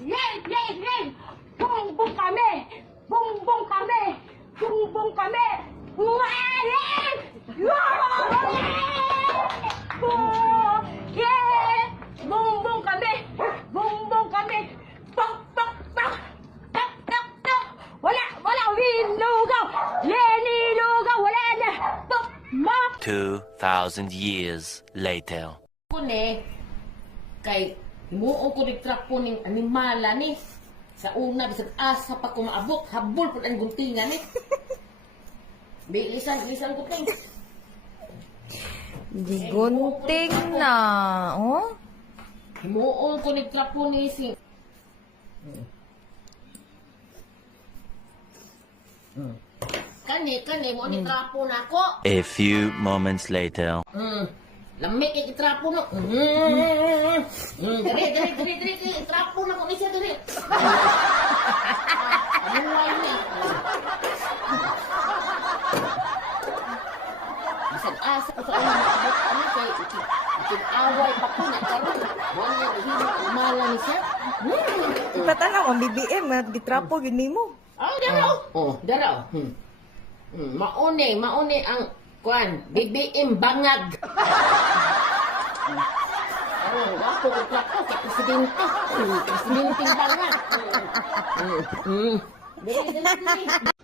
Yay! Yay! Yay! Bumbong kami! Bumbong kami! Bumbong kami! Yay! Yay! Bumbong kami! Bumbong kami! Tok! Tok! Tok! Tok! Tok! Tok! Wala! Wala! Lugaw! Lenny Lugaw! Wala na! Tok! Ma! 2,000 years later. Kuni kay himuon ko ni trapo ning animala ni sa una bisag asa pa ko maabot habol pud ang guntingan ni bilisan ko ting Gigunting na. Oh? himuon ko ni trapo ni si kani mo ni trapo na ko. A few moments later. Lamig yung itrapo no. Dali. Itrapo na ko ni siya, dali. Amuay niya. Bisag asa ko sa una makabot ano kay away pa ko na karon. Mo niya himo umala ni siya. Patanaw ang BBM at gitrapo gini mo. Daraw. Daraw. Maune ang kuan, BBM bangag. Wapo ko trapo kay presidente. Presidente bangag. Dali.